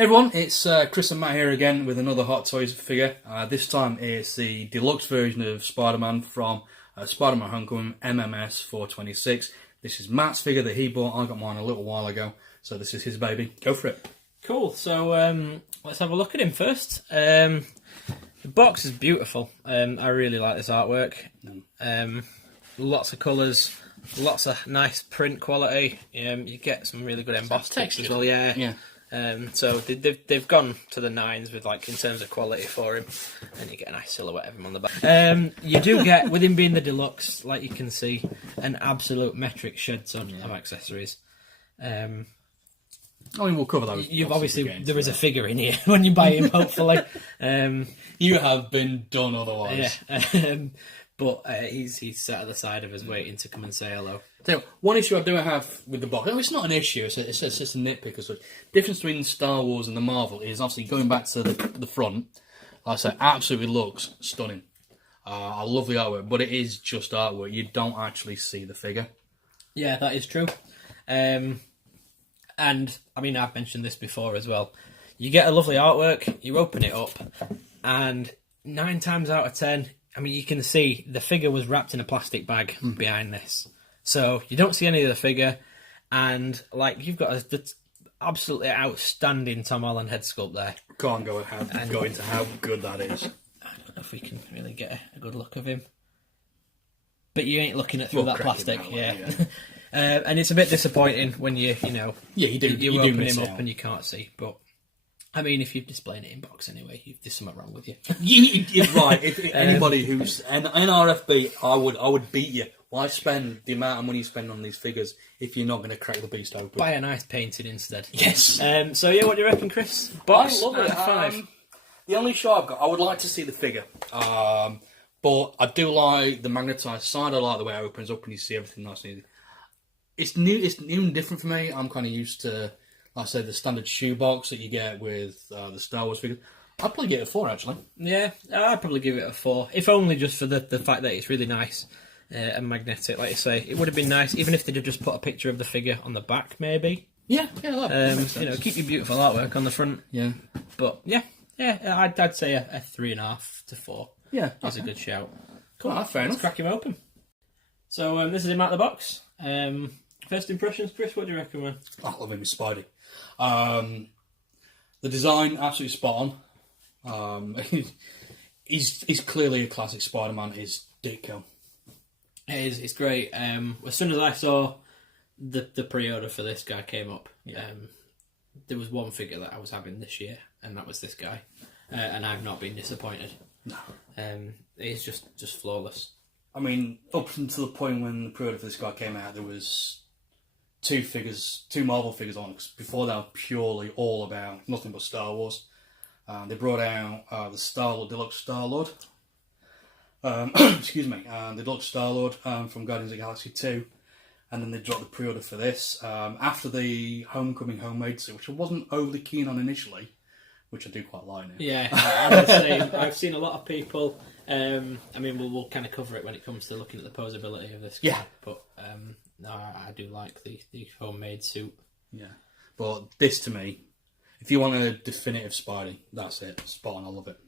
Hey everyone, it's Chris and Matt here again with another Hot Toys figure. This time it's the deluxe version of Spider-Man from Spider-Man Homecoming MMS426. This is Matt's figure that he bought. I got mine a little while ago, so this is his baby. Go for it. Cool, so let's have a look at him first. The box is beautiful. I really like this artwork. Lots of colours, lots of nice print quality. You get some really good embossed text as well. Yeah. So they've gone to the nines with in terms of quality for him, and you get a nice silhouette of him on the back. You do get, with him being the deluxe, like you can see, an absolute metric shed ton of accessories. We'll cover those. You've obviously there is a figure in here when you buy him. Hopefully, you have been done otherwise. Yeah. But he's sat at the side of us waiting to come and say hello. So, one issue I do have with the box, it's not an issue, it's just a nitpick. The difference between Star Wars and the Marvel is obviously going back to the front, like I said, absolutely looks stunning. I love the artwork, but it is just artwork. You don't actually see the figure. Yeah, that is true. And, I mean, I've mentioned this before as well. You get a lovely artwork, you open it up, and 9 times out of 10... I mean, you can see the figure was wrapped in a plastic bag behind this. So you don't see any of the figure. And, you've got the absolutely outstanding Tom Holland head sculpt there. Can't go into how good that is. I don't know if we can really get a good look of him. But you ain't looking at through that plastic. Yeah. And it's a bit disappointing when you open him up and you can't see. But... I mean, if you're displaying it in box anyway, there's something wrong with you. You're right. If anybody who's an NRFB, I would beat you. Why spend the amount of money you spend on these figures if you're not going to crack the beast open? Buy a nice painting instead. Yes. So yeah, what do you reckon, Chris? Box, I love it. 5. The only issue I've got, I would like to see the figure, but I do like the magnetised side. I like the way it opens up and you see everything nice and easy. It's new and different for me. I'm kind of used to, like I said, the standard shoebox that you get with the Star Wars figures. I'd probably give it a 4, actually. Yeah, I'd probably give it a 4. If only just for the fact that it's really nice and magnetic, like you say. It would have been nice, even if they'd have just put a picture of the figure on the back, maybe. Yeah, that makes sense. Keep your beautiful artwork on the front. Yeah. But, yeah, I'd say a 3.5 to 4. Yeah. That's a good shout. Cool, fair enough. Let's crack him open. So, this is him out of the box. First impressions, Chris, what do you reckon, man? I love him with Spidey. The design, absolutely spot on. He's clearly a classic Spider-Man. He's Ditko. It's great. As soon as I saw the pre-order for this guy came up, there was one figure that I was having this year, and that was this guy. And I've not been disappointed. No. He's just flawless. I mean, up until the point when the pre-order for this guy came out, there was two Marvel figures on. Cause before that, was purely all about nothing but Star Wars. They brought out the Deluxe Star-Lord. Excuse me, the Deluxe Star-Lord from Guardians of the Galaxy 2. And then they dropped the pre-order for this. After the Homecoming homemade suit, which I wasn't overly keen on initially, which I do quite like now. Yeah, I'm the same. I've seen a lot of people... I mean, we'll kind of cover it when it comes to looking at the posability of this guy. Yeah. But no, I do like the homemade suit. Yeah. But this, to me, if you want a definitive Spidey, that's it. Spot on, I love it.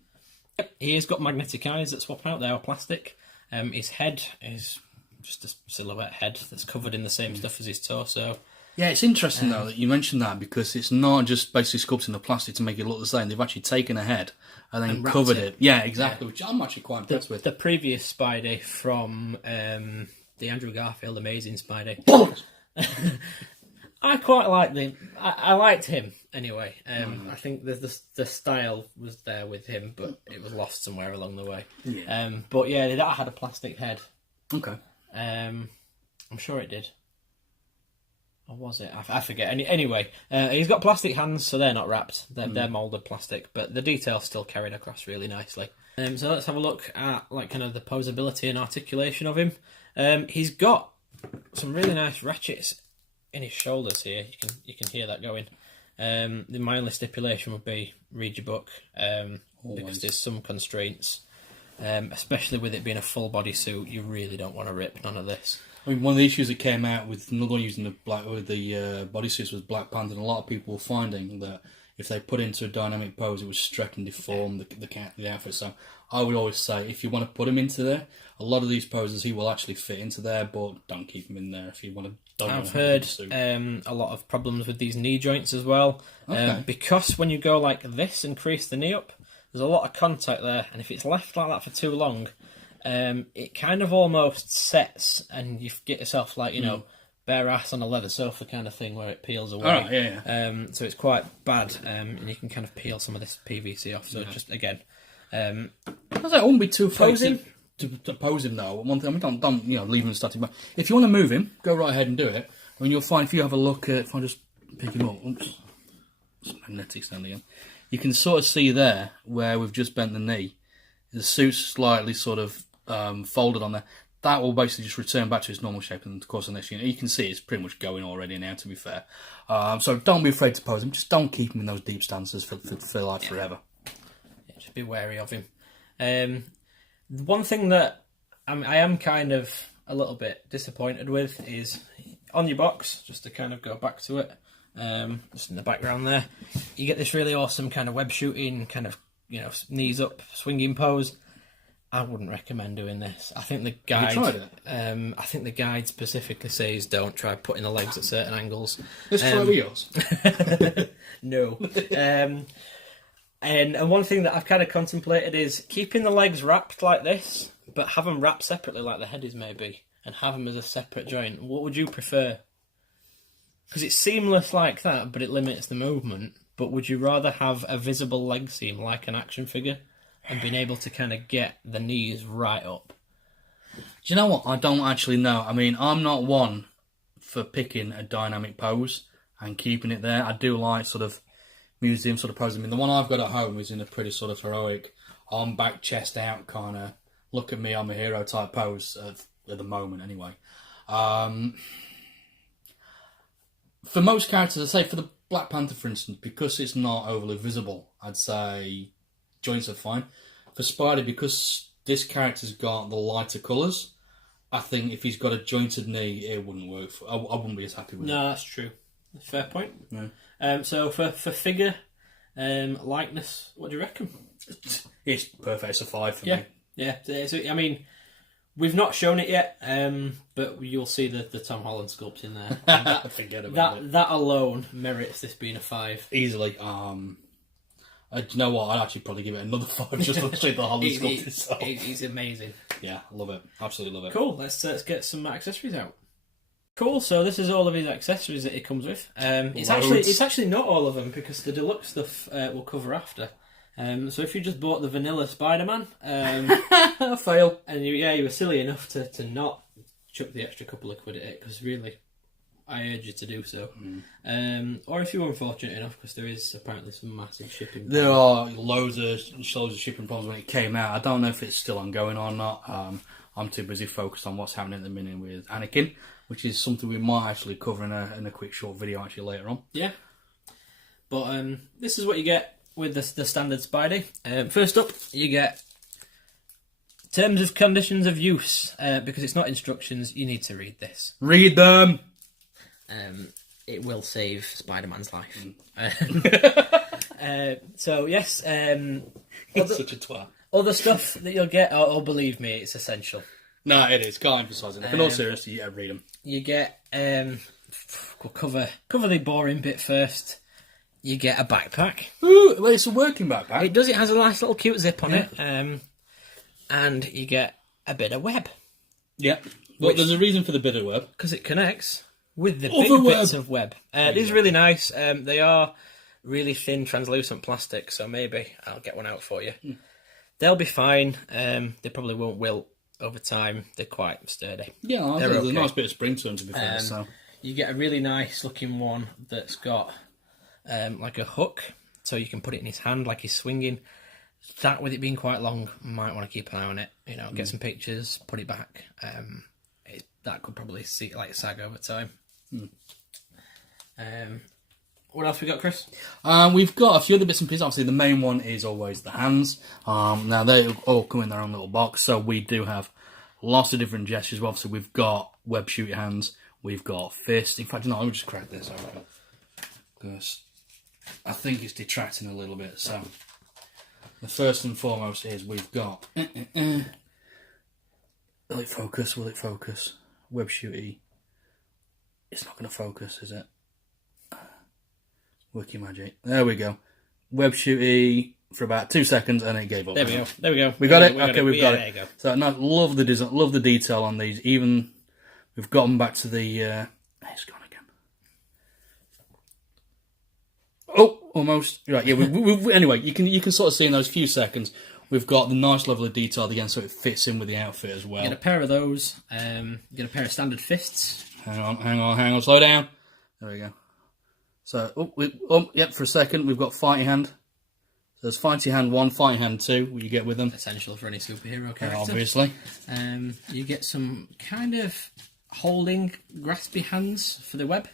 Yep. He has got magnetic eyes that swap out. They are plastic. His head is just a silhouette head that's covered in the same stuff as his torso. Yeah, it's interesting though that you mentioned that, because it's not just basically sculpting the plastic to make it look the same. They've actually taken a head and then covered it. Yeah, exactly. Yeah. Which I'm actually quite impressed with. The previous Spidey from the Andrew Garfield Amazing Spidey. I quite liked him. I liked him anyway. I think the style was there with him, but it was lost somewhere along the way. Yeah. But yeah, that had a plastic head. Okay. I'm sure it did. Or was it? I forget. Anyway, he's got plastic hands, so they're not wrapped. They're moulded plastic, but the detail's still carried across really nicely. So let's have a look at kind of the posability and articulation of him. He's got some really nice ratchets in his shoulders here. You can hear that going. My only stipulation would be read your book, because there's some constraints, especially with it being a full body suit. You really don't want to rip none of this. I mean, one of the issues that came out with another one using the bodysuits was Black Panther, and a lot of people were finding that if they put into a dynamic pose, it would stretch and deform the outfit. So I would always say, if you want to put him into there, a lot of these poses he will actually fit into there, but don't keep him in there if you want to. I've heard a lot of problems with these knee joints as well, because when you go like this and crease the knee up, there's a lot of contact there, and if it's left like that for too long, it kind of almost sets, and you get yourself like, bare ass on a leather sofa kind of thing where it peels away. So it's quite bad, and you can kind of peel some of this PVC off. So just again, I wouldn't be too posing. To pose him though, one thing, don't leave him static. But if you want to move him, go right ahead and do it. I mean, you'll find if you have a look at, if I just pick him up, oops, it's magnetic stand again. You can sort of see there where we've just bent the knee. The suit's slightly sort of folded on there. That will basically just return back to its normal shape in the course of the next unit. You can see it's pretty much going already now, to be fair. So don't be afraid to pose him. Just don't keep him in those deep stances for like forever. Yeah, just be wary of him. One thing that I am kind of a little bit disappointed with is on your box, just to kind of go back to it, just in the background there, you get this really awesome kind of web shooting, kind of, knees up, swinging pose. I wouldn't recommend doing this. I think the guide, have you tried it? I think the guide specifically says don't try putting the legs at certain angles. Let's try with yours. No. And one thing that I've kind of contemplated is keeping the legs wrapped like this, but have them wrapped separately like the head is maybe, and have them as a separate joint. What would you prefer? Because it's seamless like that, but it limits the movement. But would you rather have a visible leg seam like an action figure and being able to kind of get the knees right up? Do you know what? I don't actually know. I mean, I'm not one for picking a dynamic pose and keeping it there. I do like sort of museum sort of pose. I mean, the one I've got at home is in a pretty sort of heroic arm back, chest out kind of look at me, I'm a hero type pose at the moment anyway. For most characters, I say for the Black Panther, for instance, because it's not overly visible, I'd say joints are fine. For Spider, because this character's got the lighter colours, I think if he's got a jointed knee, it wouldn't work. I wouldn't be as happy with it. No, that's true. Fair point. Yeah. So for figure likeness, what do you reckon? It's perfect. It's a 5 for me. Yeah. So, I mean, we've not shown it yet, but you'll see the Tom Holland sculpt in there. Forget about it. That alone merits this being a 5. Easily. Do you know what? I'd actually probably give it another 5 just to see the Holland sculpt itself. He's amazing. Yeah, I love it. Absolutely love it. Cool. Let's get some accessories out. Cool. So this is all of his accessories that it comes with. It's actually not all of them because the deluxe stuff we'll cover after. So if you just bought the vanilla Spider-Man, fail, and you were silly enough to not chuck the extra couple of quid at it, because really, I urge you to do so. Or if you were unfortunate enough, because there is apparently some massive shipping. There are loads of shipping problems when it came out. I don't know if it's still ongoing or not. I'm too busy focused on what's happening at the minute with Anakin, which is something we might actually cover in a quick short video actually later on. Yeah. But this is what you get with the standard Spidey. First up, you get terms of conditions of use. Because it's not instructions, you need to read this. Read them! It will save Spider-Man's life. So, yes. It's such a twat. Other stuff that you'll get, believe me, it's essential. No, it is. Can't emphasise it. In all seriousness, yeah, read them. You get, we'll cover the boring bit first. You get a backpack. Ooh, well, it's a working backpack. It does. It has a nice little cute zip on it. And you get a bit of web. Yeah. Well, there's a reason for the bit of web. Because it connects with the big bits of web. These are really nice. They are really thin, translucent plastic, so maybe I'll get one out for you. They'll be fine. They probably won't wilt over time. They're quite sturdy. Yeah, there's a nice bit of spring to them, to be fair. So. You get a really nice looking one that's got like a hook, so you can put it in his hand like he's swinging. That, with it being quite long, might want to keep an eye on it. Get some pictures, put it back. That could probably sag over time. What else we got, Chris? We've got a few other bits and pieces. Obviously, the main one is always the hands. Now, they all come in their own little box, so we do have lots of different gestures. Obviously, we've got web shooter hands, we've got fists. In fact, I'll just crack this open. I think it's detracting a little bit. So the first and foremost is we've got will it focus? Will it focus? Web shooty. It's not going to focus, is it? Wiki magic. There we go. Web shooty for about 2 seconds, and it gave up. There we go. There we go. We got it. Okay, we've got There you it. go. So no, love the design, love the detail on these. Even we've gotten back to the. It's gone again. Oh, almost right. Yeah. Anyway, you can sort of see in those few seconds we've got the nice level of detail again, so it fits in with the outfit as well. You get a pair of those. You get a pair of standard fists. Hang on. Slow down. There we go. So, yep. For a second, we've got fighting hand. So there's fighting hand 1, fighting hand 2. What you get with them? Essential for any superhero character. Obviously. You get some kind of holding, graspy hands for the web.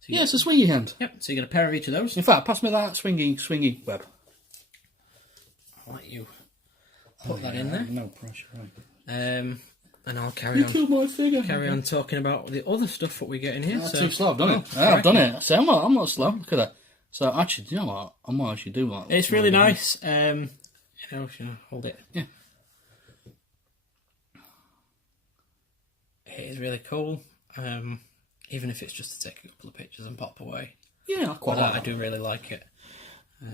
So It's a swingy hand. Yep. So you get a pair of each of those. In fact, pass me that swingy web. I'll let you put that in there. No pressure. Right. And I'll carry on. Killed my figure. Carry on talking about the other stuff that we get in here. That's too slow. I've done it. I've done it. So I'm not slow. Look at that. So actually, you know what? I might actually do that. It's really nice. Hold it. Yeah. It is really cool. Even if it's just to take a couple of pictures and pop away. Yeah, I quite like that. I do really like it.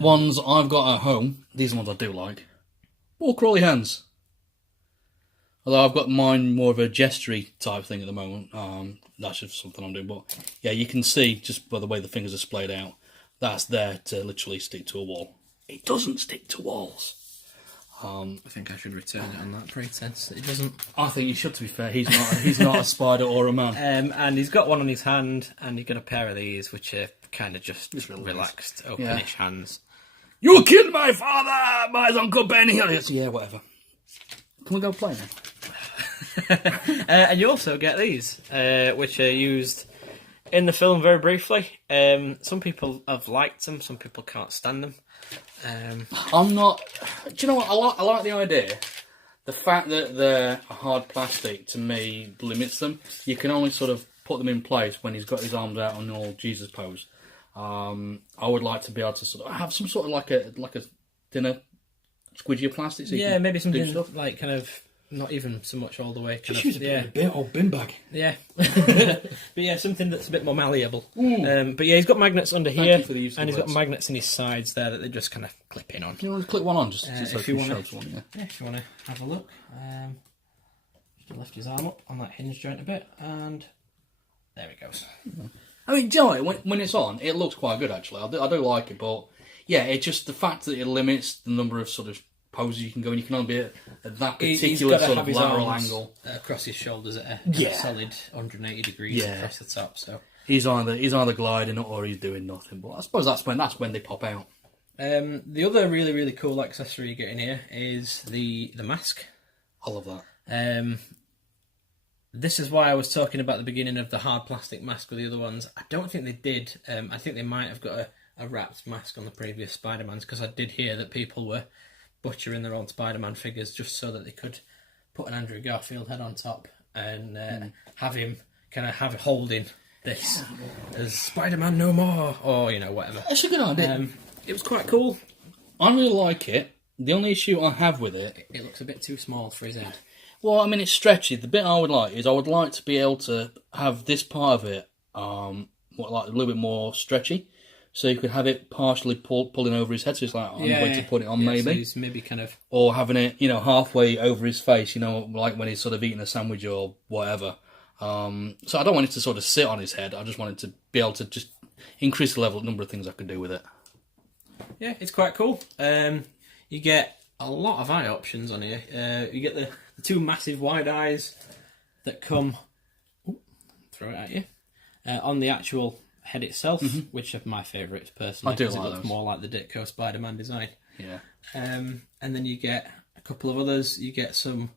Ones I've got at home. These are ones I do like. More crawly hands. Although I've got mine more of a gestury type thing at the moment. That's just something I'm doing. But yeah, you can see just by the way the fingers are splayed out, that's there to literally stick to a wall. It doesn't stick to walls. I think I should return it on that pretense that it doesn't. I think you should, to be fair. He's not a spider or a man. And he's got one on his hand, and you got a pair of these, which are kind of just relaxed, openish hands. You killed my father, my uncle Benny. Yeah, whatever. Can we go play now? And you also get these, which are used in the film very briefly. Some people have liked them, some people can't stand them. I'm not. Do you know what? I like the idea. The fact that they're hard plastic to me limits them. You can only sort of put them in place when he's got his arms out on all Jesus pose. I would like to be able to sort of have some sort of like a dinner squidgy of plastic. So maybe something like kind of not even so much all the way. Just use a old bin bag. Yeah, but yeah, something that's a bit more malleable. But yeah, he's got magnets under here, and he's got magnets in his sides there that they just kind of clip in on. You want to clip one on just so if you want one, yeah, if you want to have a look. Just lift his arm up on that hinge joint a bit, and there it goes. I mean, do you know what? When it's on, it looks quite good actually. I do like it, but yeah, it's just the fact that it limits the number of sort of poses you can go, and you can only be at that particular sort of lateral angle across his shoulders at a solid 180 degrees across the top. So he's either gliding or he's doing nothing. But I suppose that's when they pop out. The other really, really cool accessory you get in here is the mask. I love that. This is why I was talking about the beginning of the hard plastic mask with the other ones. I don't think they did. I think they might have got a wrapped mask on the previous Spider-Mans, because I did hear that people were butchering their own Spider-Man figures just so that they could put an Andrew Garfield head on top and have him holding this as Spider-Man no more, or whatever. That's a good idea. It was quite cool. I really like it. The only issue I have with it looks a bit too small for his head. Well, I mean, it's stretchy. The bit I would like is I would like to be able to have this part of it a little bit more stretchy. So you could have it partially pulling over his head, so it's like on the way to put it on, maybe. So he's maybe kind of... Or having it, halfway over his face, like when he's sort of eating a sandwich or whatever. So I don't want it to sort of sit on his head. I just want it to be able to just increase the number of things I can do with it. Yeah, it's quite cool. You get a lot of eye options on here. You get the two massive wide eyes that come... throw it at you. On the actual head itself, which are my favourites personally. I do like it looks those. more like the Ditko Spider-Man design. Yeah. And then you get a couple of others. You get some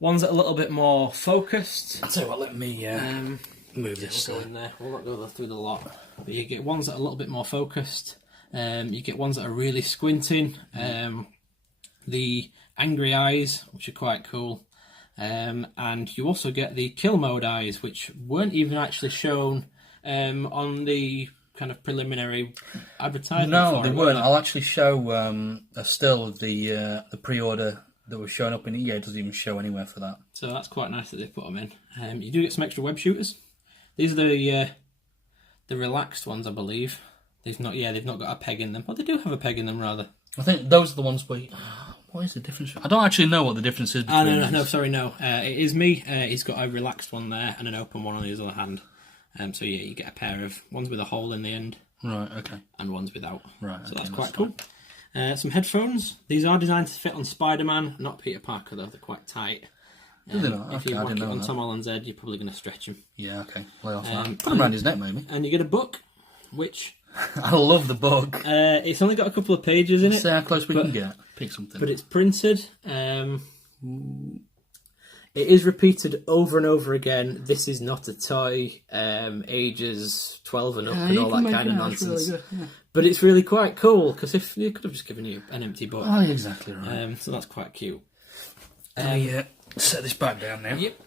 ones that are a little bit more focused. I'll tell you what, let me move this. We'll go in there. We'll not go through the lot. But you get ones that are a little bit more focused. You get ones that are really squinting. The angry eyes, which are quite cool. And you also get the kill mode eyes, which weren't even actually shown on the kind of preliminary advertisement? No, for they it, weren't. were I'll actually show a still of the pre-order that was showing up in EA. It doesn't even show anywhere for that. So that's quite nice that they put them in. You do get some extra web shooters. These are the relaxed ones, I believe. They've not got a peg in them. Well, they do have a peg in them, rather. I think those are the ones where... what is the difference? I don't actually know what the difference is between No. It is me. He's got a relaxed one there and an open one on his other hand. So yeah, you get a pair of ones with a hole in the end. Right, okay. And ones without. Right, so okay, that's quite cool. Some headphones. These are designed to fit on Spider-Man, not Peter Parker, though. They're quite tight. Do they not? If you whack it on Tom Holland's head, you're probably going to stretch him. Yeah, okay. Well, put them around his neck, maybe. And you get a book, which... I love the book. It's only got a couple of pages in it. See how close we can get. Pick something. But it's printed. It is repeated over and over again. This is not a toy. Ages 12 and up and all that kind of nonsense. Really good, yeah. But it's really quite cool, because if you could have just given you an empty book. Oh, exactly right. So that's quite cute. Yeah. Set this back down now. Yep.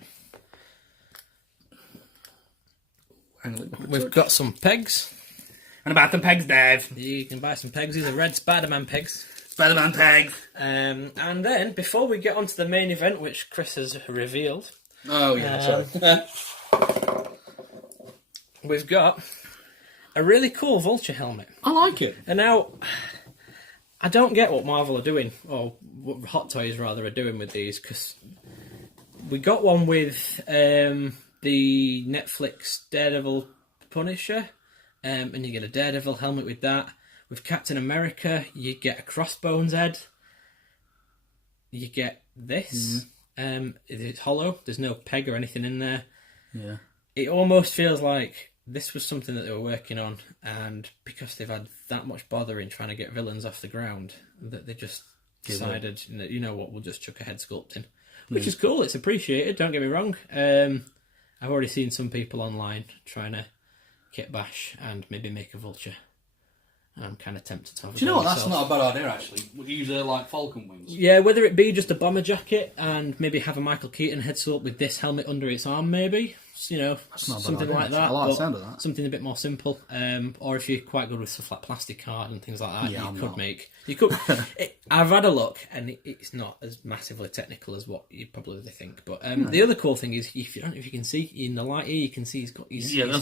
We've got some pegs. And about the pegs, Dave. You can buy some pegs. These are red Spider-Man pegs. Spider-Man pegs. And then, before we get on to the main event, which Chris has revealed... Oh, yeah, sorry. We've got a really cool Vulture helmet. I like it. And now, I don't get what Marvel are doing, or what Hot Toys, rather, are doing with these, because we got one with the Netflix Daredevil Punisher, and you get a Daredevil helmet with that. With Captain America, you get a Crossbones head. You get this. It's hollow. There's no peg or anything in there. Yeah. It almost feels like this was something that they were working on, and because they've had that much bother in trying to get villains off the ground, that they just decided, you know what, we'll just chuck a head sculpt in. Which is cool. It's appreciated. Don't get me wrong. I've already seen some people online trying to kit bash and maybe make a vulture. And I'm kind of tempted to have a Do you know what? myself. That's not a bad idea, actually. Would you use like falcon wings? Yeah, whether it be just a bomber jacket and maybe have a Michael Keaton head sculpt with this helmet under its arm, maybe. You know, something idea, like that. I like the sound of that. Something a bit more simple. Or if you're quite good with stuff like plastic card and things like that, Yeah, you could. I've had a look, and it's not as massively technical as what you probably think. But the other cool thing is, if you can see in the light here, you can see he's got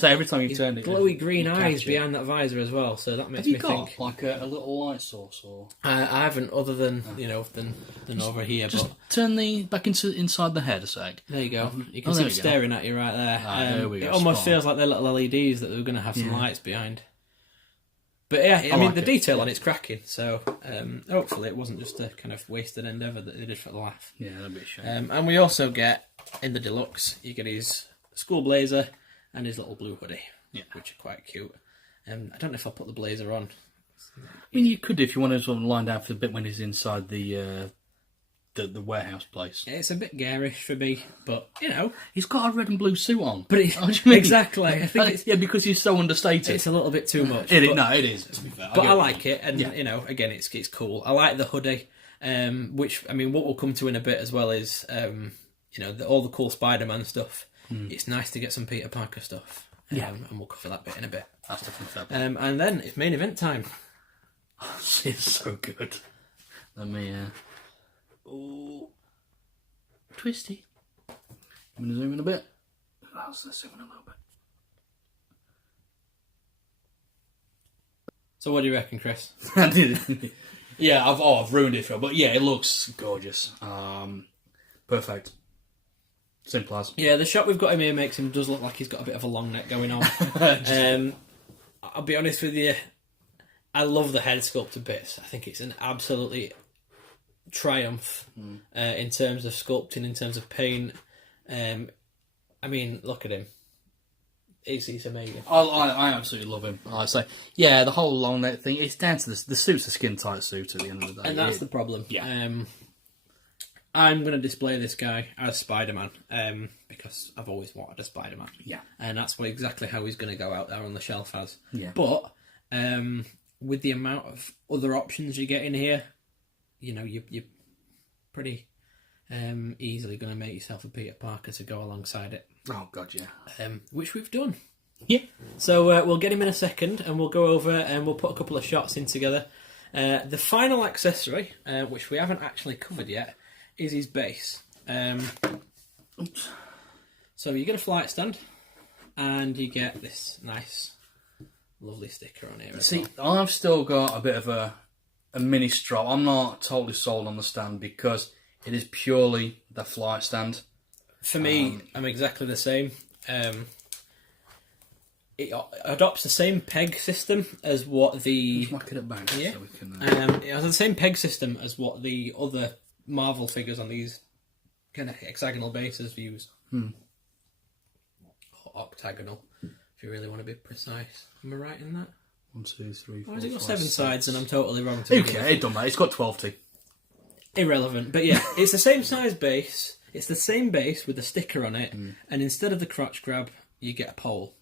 every time you turn it, glowy green eyes behind that visor as well. So that makes me think. Like a little light source, or I haven't, other than than over here. Just but turn the back inside the head a sec. there you go. You can see them staring at you right there. There we go. It almost feels like they're little LEDs that they're going to have some lights behind. But yeah, I mean, the detail on it's cracking, so hopefully it wasn't just a kind of wasted endeavour that they did for the laugh. Yeah, that'd be a shame. And we also get, in the deluxe, you get his school blazer and his little blue hoodie, which are quite cute. I don't know if I'll put the blazer on. I mean, you could if you wanted to sort of line down for the bit when he's inside the warehouse place. It's a bit garish for me, but you know, he's got a red and blue suit on. But exactly, I think it's because he's so understated. It's a little bit too much. It is. To be fair, but I like it, and you know, again, it's cool. I like the hoodie, which I mean, what we'll come to in a bit as well is, you know, all the cool Spider-Man stuff. It's nice to get some Peter Parker stuff. And we'll cover that bit in a bit. That's definitely fair. And then it's main event time. It's so good. Let me. Oh, twisty. I'm going to zoom in a bit. Let's zoom in a little bit. So what do you reckon, Chris? Yeah, I've ruined it for you, but yeah, it looks gorgeous. Perfect. Simple as. Yeah, the shot we've got him here does look like he's got a bit of a long neck going on. I'll be honest with you, I love the head sculpt to bits. I think it's an absolutely triumph in terms of sculpting, in terms of paint. I mean, look at him. He's amazing. I absolutely love him. I say, yeah, the whole long neck thing. It's down to the suit's a skin tight suit at the end of the day, and that's the problem. Yeah. I'm going to display this guy as Spider-Man because I've always wanted a Spider-Man. Yeah, and that's exactly how he's going to go out there on the shelf as. Yeah, but with the amount of other options you get in here, you know, you're pretty easily going to make yourself a Peter Parker to go alongside it. Oh, God, yeah. Which we've done. Yeah. So we'll get him in a second, and we'll go over and we'll put a couple of shots in together. The final accessory, which we haven't actually covered yet, is his base. So you get a flight stand, and you get this nice, lovely sticker on here. See, I've still got a bit of a mini strap. I'm not totally sold on the stand because it is purely the flight stand. For me, I'm exactly the same. It adopts the same peg system as what the... Just mark it back yeah. so we can... it has the same peg system as what the other Marvel figures on these kind of hexagonal bases use. Or octagonal, if you really want to be precise. Am I right in that? 1, 2, 3, 4, Or has it got 5, 7 6. sides and I'm totally wrong? Okay, it don't matter. It's got 12 teeth. Irrelevant. But yeah, it's the same size base. It's the same base with a sticker on it. And instead of the crotch grab, you get a pole.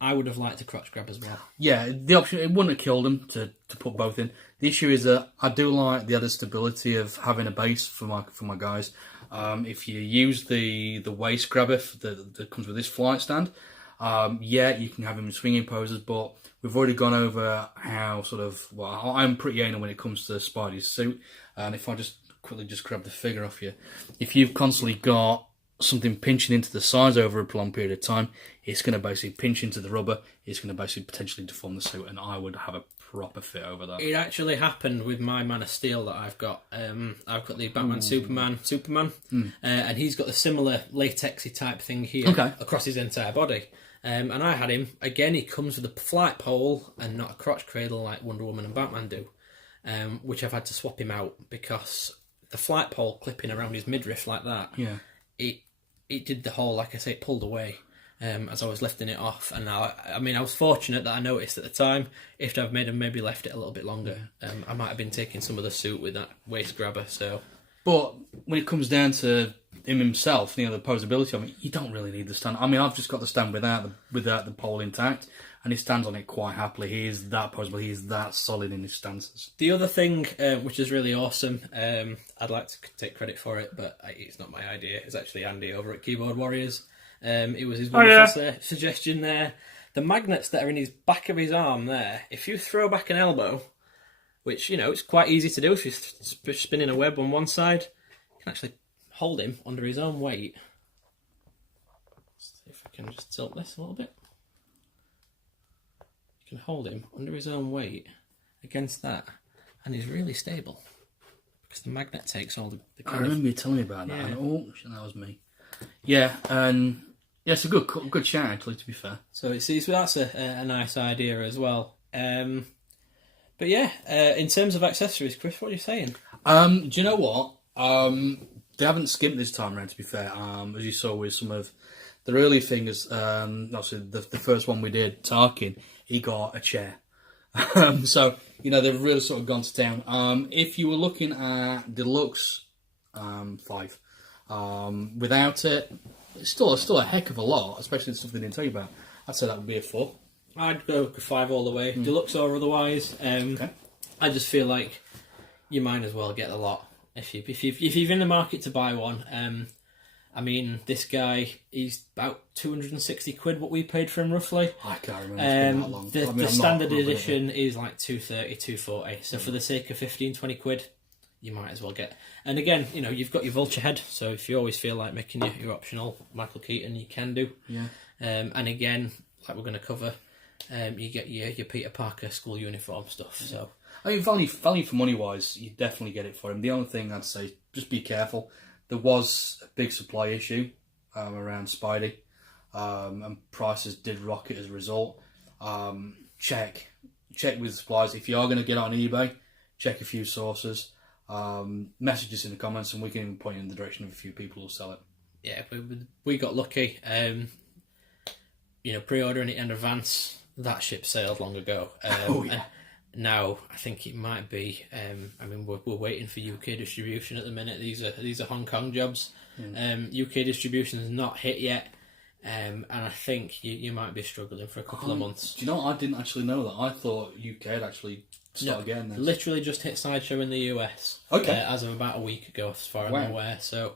I would have liked a crotch grab as well. Yeah, the option, it wouldn't have killed him to put both in. The issue is that I do like the added stability of having a base for my guys. If you use the waist grabber that comes with this flight stand, yeah, you can have him in swinging poses, but we've already gone over how I'm pretty anal when it comes to Spidey's suit. And if I just quickly grab the figure off you, if you've constantly got something pinching into the sides over a prolonged period of time, it's going to basically pinch into the rubber. It's going to basically potentially deform the suit, and I would have a proper fit over that. It actually happened with my Man of Steel that I've got. I've got the Batman Superman, and he's got the similar latexy type thing here across his entire body. And I had him again. He comes with a flight pole and not a crotch cradle like Wonder Woman and Batman do, which I've had to swap him out because the flight pole clipping around his midriff like that. Yeah. It did the whole, like I say, it pulled away as I was lifting it off. And I was fortunate that I noticed at the time. If I've made him maybe left it a little bit longer, I might have been taking some of the suit with that waist grabber. So, but when it comes down to him himself, the posability of it, you don't really need the stand. I mean, I've just got the stand without the pole intact, and he stands on it quite happily. He is that posable. He is that solid in his stances. The other thing, which is really awesome, I'd like to take credit for it, but it's not my idea. It's actually Andy over at Keyboard Warriors. It was his wonderful suggestion there. The magnets that are in his back of his arm there, if you throw back an elbow, which, it's quite easy to do if you're spinning a web on one side, you can actually hold him under his own weight. Let's see if I can just tilt this a little bit. You can hold him under his own weight against that, and he's really stable because the magnet takes all the I remember you telling me about that. Yeah. And, that was me. Yeah, and it's a good shout actually. To be fair, so that's a nice idea as well. But yeah, in terms of accessories, Chris, what are you saying? Do you know what? They haven't skimped this time around. To be fair, as you saw with some of the early things, obviously the first one we did, Tarkin, he got a chair. So they've really sort of gone to town. If you were looking at Deluxe 5, without it, it's still a heck of a lot, especially the stuff they didn't tell you about. I'd say that would be a 4. I'd go 5 all the way, Deluxe or otherwise. Okay. I just feel like you might as well get a lot if you're in the market to buy one. I mean, this guy, he's about 260 quid what we paid for him roughly. I can't remember. It's been that long. The standard edition is like 230, 240. So for the sake of 15, 20 quid, you might as well get. And again, you've got your Vulture head. So if you always feel like making your optional Michael Keaton, you can do. Yeah. And again, like we're going to cover, you get your Peter Parker school uniform stuff. Yeah. So I mean, value for money wise, you definitely get it for him. The only thing I'd say, just be careful. There was a big supply issue around Spidey, and prices did rocket as a result. Check with suppliers. If you are going to get on eBay, check a few sources. Message us in the comments, and we can even point you in the direction of a few people who'll sell it. Yeah, we got lucky. Pre-ordering it in advance, that ship sailed long ago. And now I think it might be. We're waiting for UK distribution at the minute. These are Hong Kong jobs. UK distribution has not hit yet, and I think you might be struggling for a couple of months. Do you know? I didn't actually know that. I thought UK had actually started getting this. Literally just hit Sideshow in the US. Okay. As of about a week ago, as far as I'm aware. So,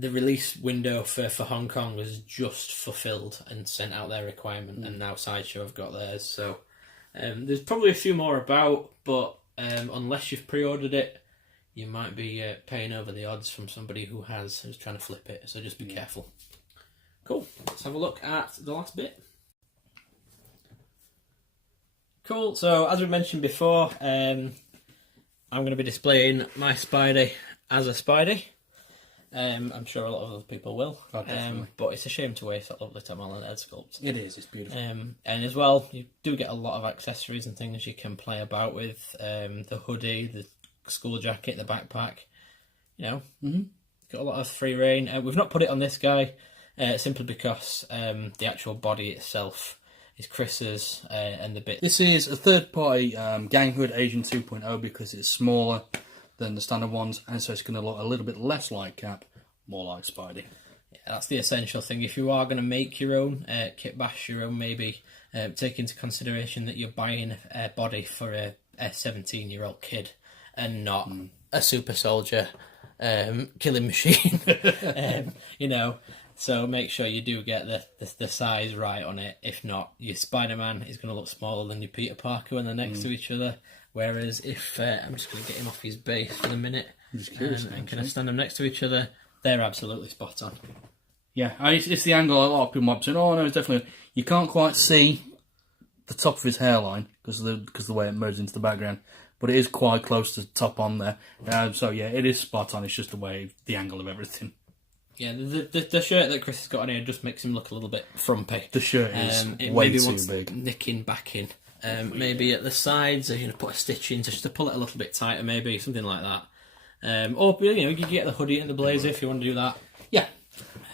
the release window for Hong Kong was just fulfilled and sent out their requirement, and now Sideshow have got theirs. So there's probably a few more about, but unless you've pre-ordered it, you might be paying over the odds from somebody who's trying to flip it. So just be careful. Cool. Let's have a look at the last bit. Cool. So as we mentioned before, I'm going to be displaying my Spidey as a Spidey. I'm sure a lot of other people will. Oh, definitely. But it's a shame to waste that lovely Tom Holland head sculpt. It is. It's beautiful. And as you do get a lot of accessories and things you can play about with. The hoodie, the school jacket, the backpack. Got a lot of free reign. We've not put it on this guy simply because the actual body itself is Chris's and the bit. This is a third-party gang hood Asian 2.0 because it's smaller than the standard ones, and so it's going to look a little bit less like Cap, more like Spidey. Yeah, that's the essential thing. If you are going to make your own, kit bash your own, maybe take into consideration that you're buying a body for a 17-year-old kid and not a super soldier killing machine. So make sure you do get the size right on it. If not, your Spider-Man is going to look smaller than your Peter Parker when they're next to each other. Whereas if I'm just going to get him off his base for the minute and kind of stand them next to each other, they're absolutely spot on. Yeah, it's the angle. A lot of people might be saying, "Oh no, it's definitely." You can't quite see the top of his hairline because of the way it merges into the background, but it is quite close to the top on there. So yeah, it is spot on. It's just the angle of everything. Yeah, the shirt that Chris has got on here just makes him look a little bit frumpy. The shirt is it way maybe too wants big. Nicking back in. Maybe at the sides, put a stitch in just to pull it a little bit tighter, maybe something like that. Or you can get the hoodie and the blazer if you want to do that. Yeah,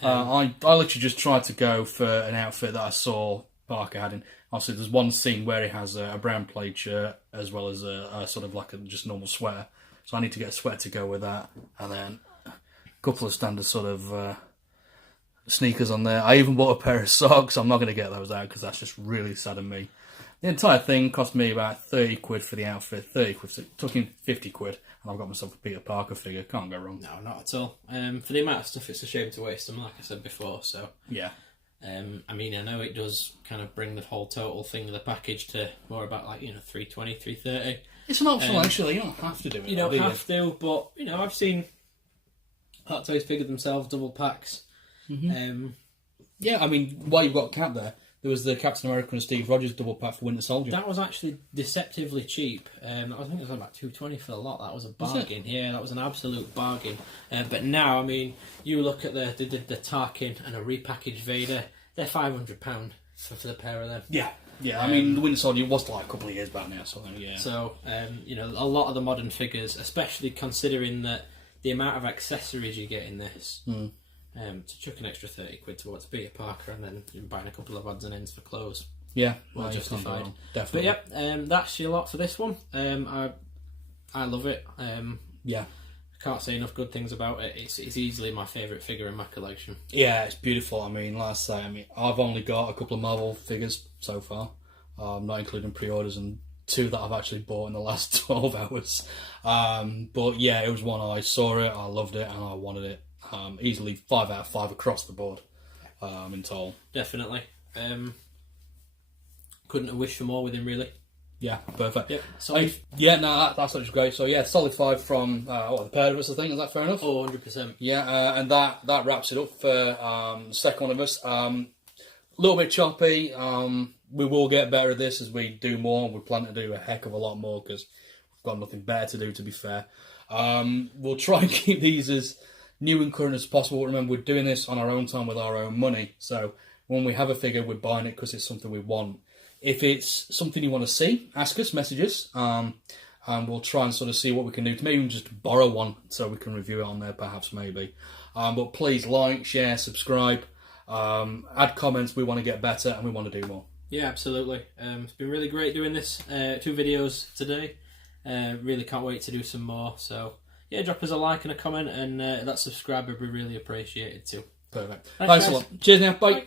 I literally just tried to go for an outfit that I saw Parker had in. Obviously, there's one scene where he has a brown plaid shirt as well as a sort of like a just normal sweater. So I need to get a sweater to go with that, and then a couple of standard sort of sneakers on there. I even bought a pair of socks. I'm not going to get those out because that's just really sad of me. The entire thing cost me about 30 quid for the outfit. 30 quid, so it took in 50 quid, and I've got myself a Peter Parker figure. Can't go wrong. No, not at all. For the amount of stuff, it's a shame to waste them, like I said before. So yeah. I know it does kind of bring the whole total thing of the package to more about like 320, 330. It's an option actually. You don't have to do it. You don't have to, but I've seen Hot Toys figure themselves double packs. Yeah, I mean, while you've got Cap there, there was the Captain America and Steve Rogers double pack for Winter Soldier. That was actually deceptively cheap. I think it was about $220 for the lot. That was a bargain. Yeah, that was an absolute bargain. But now, you look at the Tarkin and a repackaged Vader, they're £500 for the pair of them. Yeah. Yeah, the Winter Soldier was like a couple of years back now, so yeah. So, a lot of the modern figures, especially considering that the amount of accessories you get in this, to chuck an extra 30 quid towards Peter Parker and then buying a couple of odds and ends for clothes. Yeah, well justified. Definitely. But yeah, that's your lot for this one. I love it. Yeah. I can't say enough good things about it. It's easily my favourite figure in my collection. Yeah, it's beautiful. Like I say, I've only got a couple of Marvel figures so far, not including pre-orders, and 2 that I've actually bought in the last 12 hours. But yeah, it was one I saw it, I loved it, and I wanted it. Easily 5 out of 5 across the board in total. Definitely. Couldn't have wished for more with him, really. Yeah, perfect. Yep, solid. That's actually great. So yeah, solid 5 from the pair of us, I think. Is that fair enough? Oh, 100%. Yeah, and that wraps it up for the second one of us. A little bit choppy. We will get better at this as we do more. We plan to do a heck of a lot more because we've got nothing better to do, to be fair. We'll try and keep these as new and current as possible. Remember, we're doing this on our own time with our own money. So when we have a figure, we're buying it because it's something we want. If it's something you want to see, ask us, message us, and we'll try and sort of see what we can do to maybe even just borrow one so we can review it on there, perhaps, maybe. But please like, share, subscribe, add comments. We want to get better and we want to do more. Yeah, absolutely. It's been really great doing this. 2 videos today. Really can't wait to do some more. So yeah, drop us a like and a comment, and that subscribe would be really appreciated too. Perfect. Thanks a lot. Cheers now. Bye.